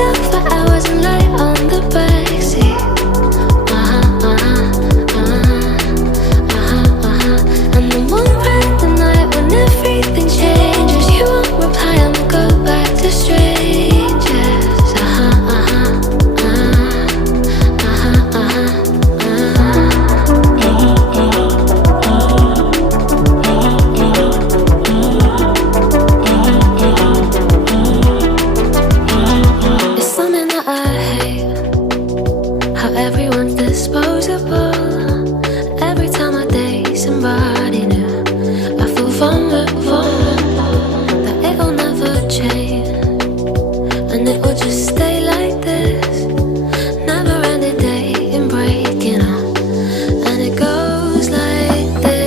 Talk for hours and lie on the backseat. And the moon bright the night when everything changes. You won't reply, I'ma go back to strangers. It's something that I hate, how everyone's disposable. Every time I date somebody